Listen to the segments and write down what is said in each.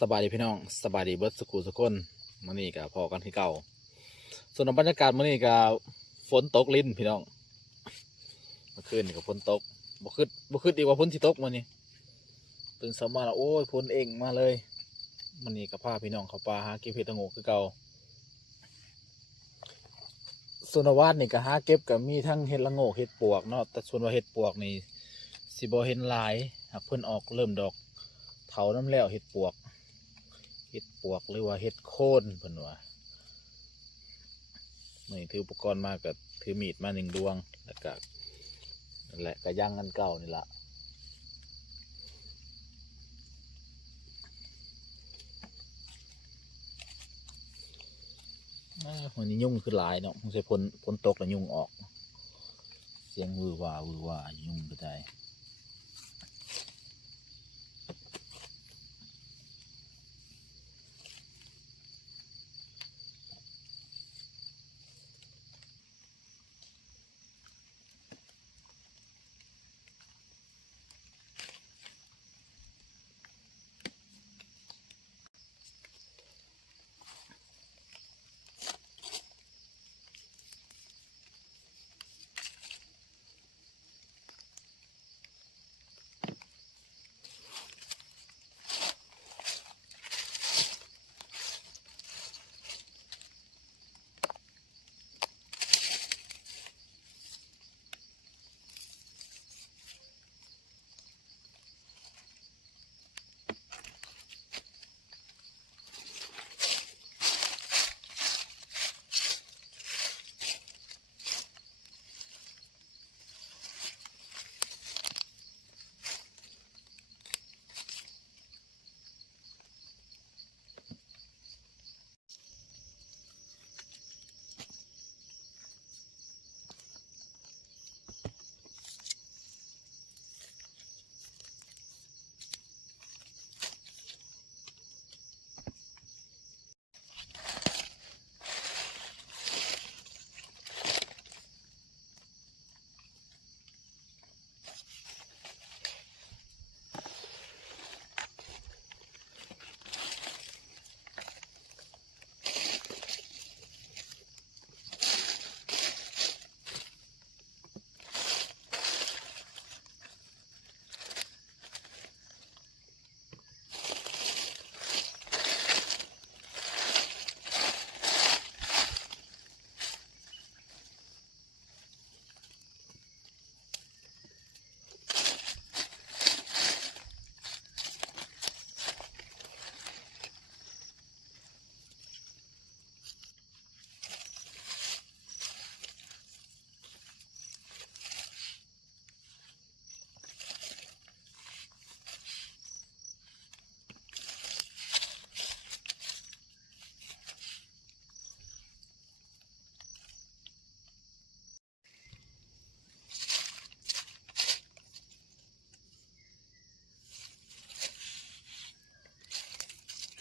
สบายดีพี่น้องสบายดีเบิร์ดสกูสกุลมื่อนี้ก็พอกันที่เก่า ส่วนบรรยากาศมื่อนี้ก็ฝนตกลิ้นพี่น้องเมื่อคืนนี่ก็ฝนตกบ่คืดบ่คืดดีกว่าฝนที่ตกมื่อนี้ตื่นสมาแล้วโอ้ยฝนเองมาเลยมื่อนี้ก็พาพี่น้องเขาป่าหาเก็บเห็ดตะโงกคือเก่าส่วนวาดนี่ก็หาเก็บก็มีทั้งเห็ดละโงกเห็ดปวกเนาะแต่ส่วนว่าเห็ดปวกนี่สิบ่เห็นหลายหากเพิ่นออกเริ่มดอกเถาน้ำแล้วเห็ดปวก เห็ดปวกหรือว่าเห็ดโคนเพิ่นว่านี่ถืออุปกรณ์มากับถือมีดมาหนึ่งดวงแล้วก็นั่นแหละก็ย่างอันเก่านี่ละววันนี้ยุ่งคือหลายเนาะคงใช้พ้นพ้นตกแล้วยุ่งออก เสียงวือว่า วือว่ายุ่งก็ได้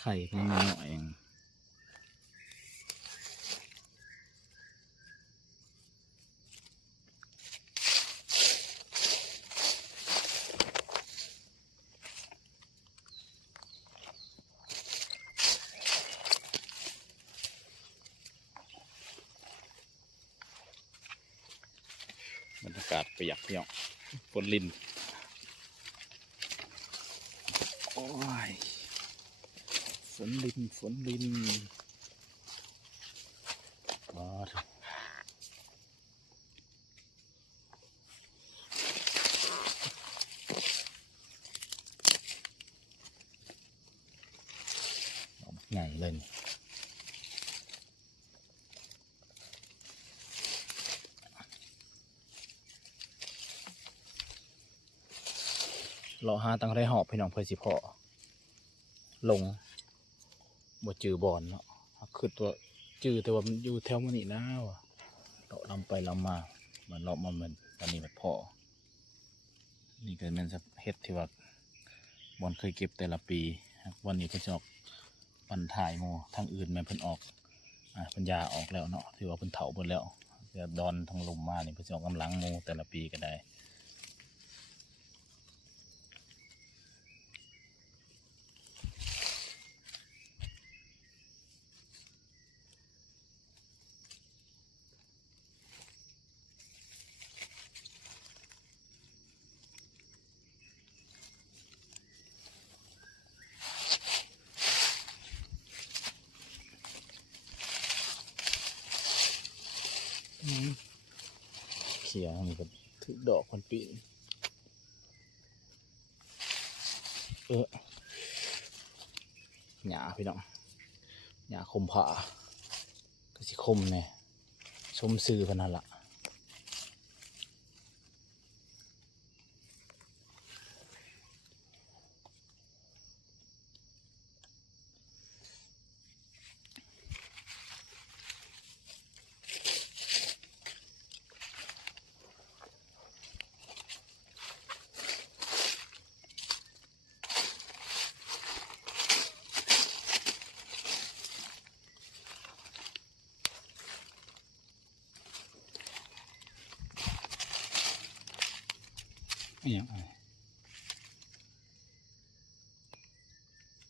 ไข่ข้างในเองบรรยากาศเปียกพี่น้องฝนลินโอ้ย นลินฝนลินมาเถอะใหญ่เลยเราหาตั้งไรหอบพี่น้องเพื่อสิพอลง บ่จือบอลเนาะคือตัวจือแต่ว่ามันอยู่แถวมันนี่นะวะเราลำไปลำมาเหมือนเรามาเหมือนตอนนี้แบบพอนี่ก็แมันจะเฮ็ดที่ว่าบอลเคยเก็บแต่ละปีวันนี้เพิ่นจะออกปันถ่ายโมทางอื่นม่นเพิ่นออกอ่าเพิ่นยาออกแล้วเนาะถือว่าเพิ่นเถาเพิ่นแล้วเดี๋ยวดอนทางลมมานี่เพิ่นจะออกกำลังโมแต่ละปีก็ได้ ขียงนี่ก็ถือดอกคนปีนเออหยาพี่น้องหยาคมผ่าก็สิคมเน่ชมซื้อพนนันละ อหย่างไร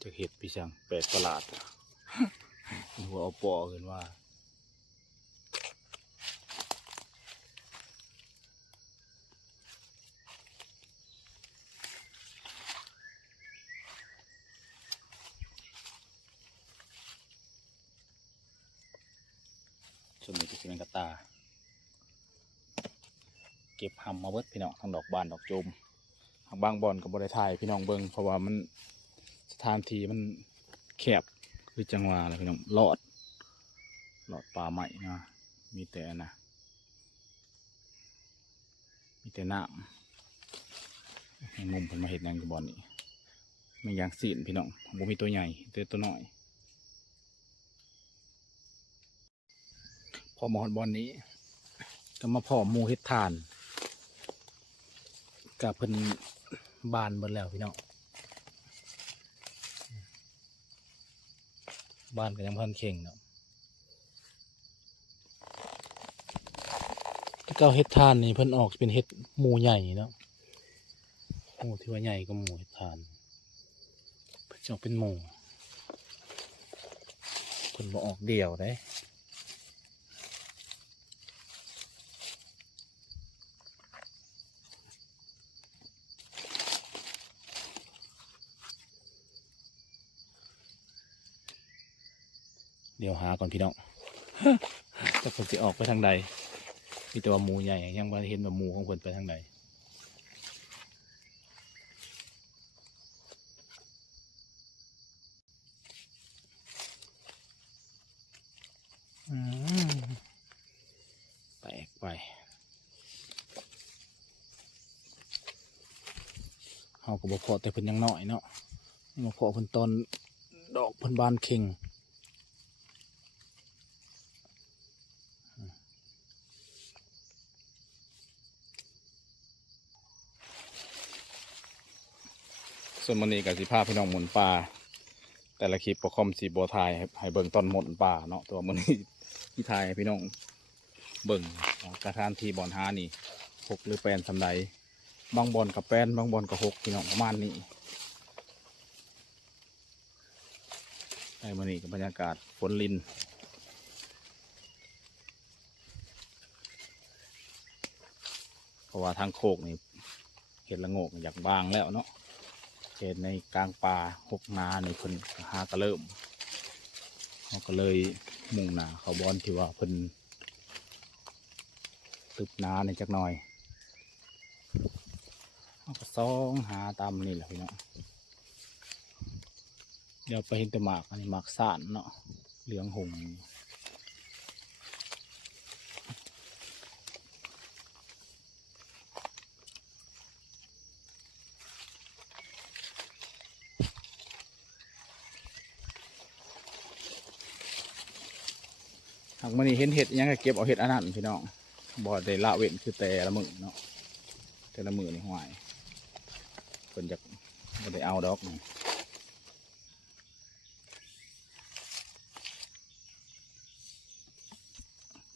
จะเห็ดพี่ช่างแปลกประหลาดอะหัวเอาปอเกินว่าส่วนนี้ก็จะเป็นกระตาเก็บหำมาเบิดพี่น้องทั้งดอกบานดอกโจมทางบางบอนกับบริไทยพี่น้องเบิงเพราะว่ามันสถานที่มันแคบคือจังหวะอะไรพี่น้องหลอดหลอดปลาใหม่นะมีแต่นะมีแต่น้ำให้มเพิ่นมาเห็ดหยังกับบอนนี่ไม่อยางสีนพี่น้องผมมีตัวใหญ่แต่ตัวน้อยพอมอดบอลนี้ก็มาพ่อมูเฮ็ดทาน กับเพิ่นบานเบิดแล้วพี่น้องบานก็ยังพันเข่งเนาะเก่าเฮ็ดทานนี่เพิ่นออกเป็นเฮ็ดหมูใหญ่เนาะหมูที่ว่าใหญ่ก็หมูเฮ็ดทานเพิ่นจะออกเป็นหมูเพิ่นบ่ออกเดี่ยวได้ เดี๋ยวหาก่อนพี่น้องแต่ผมจะออกไปทางใดมีแต่ว่าหมูใหญ่ยังไม่เห็นว่าหมูของเพิ่นไปทางใดอืมแปลกไปเฮาก็บ่พอแต่เพิ่นยังน้อยเนาะมาพอเพิ่นตอนดอกเพิ่นบานเข่ง ส่วนมันนี้กับสิภาพพี่น้องหมุนป่าแต่ละคลิปประคอมสีบัวทายให้เบิ่งตอนหมุนป่าเนาะตัวมันนี้ที่ทายพี่น้องเบิ่งกระทานทีบอลฮานี่หกหรือแปนสำใดบางบอลกับแปนบางบอลกับหกพี่น้องประมาณนี้ไอ้มันนี้กับบรรยากาศฝนลินเพราะว่าทางโคกนี่เห็ดละโงกอยากบางแล้วเนาะ ในกลางป่าหกนาในเพิ่นหาก็เริ่มเขาก็เลยมุ่งหนาเขาบอนที่ว่าเพิ่นตึบนาในจักหน่อยเขาก็ซองหาตามนี่แหละพี่น้องเดี๋ยวไปเห็นแต่หมากอันนี้หมากสานเนาะเหลืองหง หากมันนี่เห็นเห็ดอิหยังก็เก็บเอาเห็ดอันนั้นพี่น้องบ่ได้ละเว้นคือแต่ละมือเนาะแต่ละมือนี่ห่วยเพิ่นจะบ่ได้เอาดอกนี่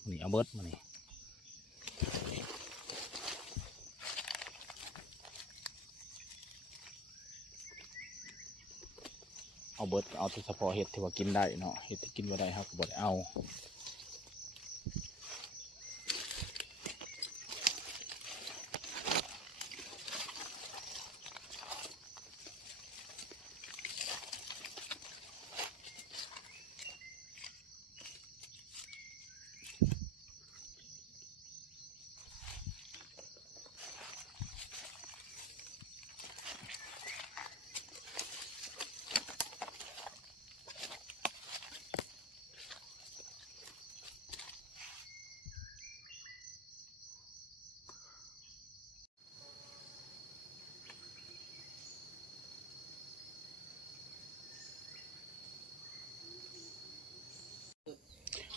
นี่เอาเบิดมานี่เอาเบิดเอาแต่เฉพาะเห็ดที่ว่ากินได้เนาะเห็ดที่กินว่าได้ครับก็บ่ได้เอา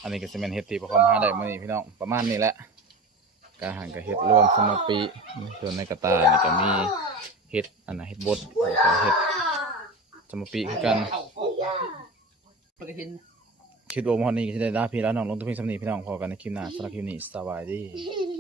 อันนี้ก็สิเป็นเฮ็ดที่ประคอมหาได้มื้อนี้พี่น้องประมาณนี้แหละกอาหารก็เฮ็ดรวมสมปีส่วนในกระตานี่ก็มีเฮ็ดอันน่ะเฮ็ดบดแล้วก็เฮ็ดสมปีคือกันมันก็เห็นคิดว่าวันนี้ก็จะได้ลาพี่แล้วน้องลงทุกเพียงสำนีพี่น้องพอกันในคลิปหน้าสำหรับคลิปนี้สบายดี Hehehe